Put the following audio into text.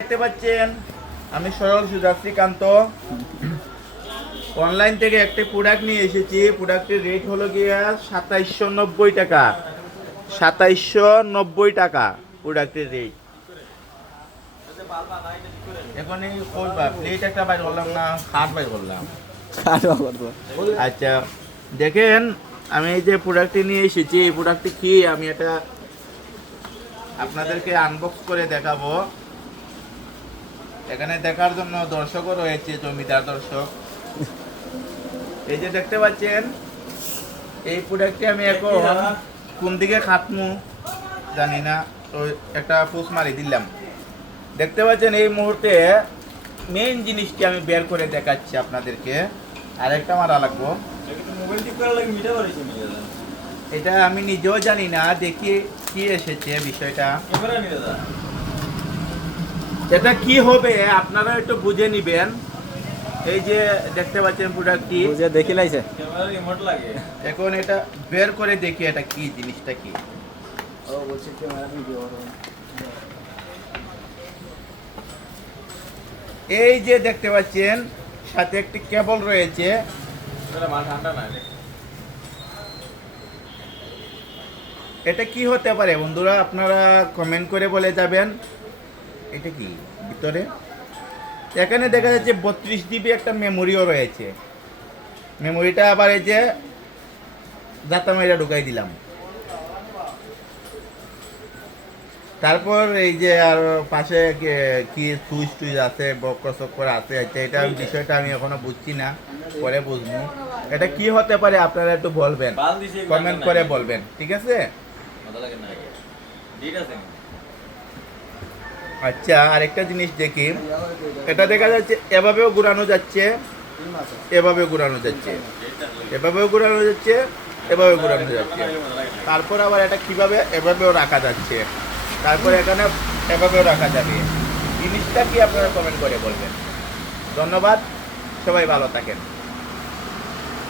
দেখতে পাচ্ছেন আমি সরল সুজা শ্রীকান্ত অনলাইন থেকে একটা প্রোডাক্ট নিয়ে এসেছি। প্রোডাক্টের রেট হলো গিয়া 2790 টাকা। 2790 টাকা প্রোডাক্টের রেট। এখন এই করবা প্লেট একটা বাইর করলাম না, খাট বাইর করলাম। আচ্ছা দেখেন, আমি এই যে প্রোডাক্টটি নিয়ে এসেছি, এই প্রোডাক্টটি কি আমি এটা আপনাদেরকে আনবক্স করে দেখাবো। এখানে দেখার জন্য দর্শকও রয়েছে, জমিদার দর্শক। এই যে দেখতে পাচ্ছেন এই প্রোডাক্টটি আমি এখন কোন দিকে খাটমু জানি না, তো একটা পোস্ট মারি দিলাম। দেখতে পাচ্ছেন এই মুহূর্তে মেইন জিনিসটি আমি বের করে দেখাচ্ছি আপনাদেরকে। আরেকটা মারা লাগবো, এটা আমি নিজেও জানি না, দেখি কি এসেছে বিষয়টা। এটা কি হবে আপনারা একটু বুঝে নিবেন। এই যে দেখতে পাচ্ছেন প্রোডাক্টটি দেখি লাইছে এখন এটা বের করে দেখি এটা কি জিনিসটা কি। এই যে দেখতে পাচ্ছেন সাথে একটি কেবল রয়েছে। এটা কি হতে পারে বন্ধুরা, আপনারা কমেন্ট করে বলে যাবেন। এটা কি ভিতরে এখানে দেখা যাচ্ছে 32 জিবি একটা মেমোরিও রয়েছে। মেমোরিটা আবার এই যে জাতামাইরা ঢুকাই দিলাম। তারপর এই যে আর পাশে কি সুইচ টুইচ আছে, বক্র চক্র আছে, এটা বিষয়টা আমি এখনো বুঝছি না, পরে বুঝবো। এটা কি হতে পারে আপনারা একটু বলবেন, কমেন্ট করে বলবেন, ঠিক আছে? আচ্ছা আরেকটা জিনিস দেখি, এটা দেখা যাচ্ছে এভাবেও ঘুরানো যাচ্ছে, এভাবে ঘুরানো যাচ্ছে, এভাবেও ঘুরানো যাচ্ছে, এভাবে ঘুরানো যাচ্ছে। তারপর আবার এটা কিভাবে এভাবেও রাখা যাচ্ছে, তারপর এখানে এভাবেও রাখা যাবে। জিনিসটা কি আপনারা কমেন্ট করে বলবেন। ধন্যবাদ, সবাই ভালো থাকেন।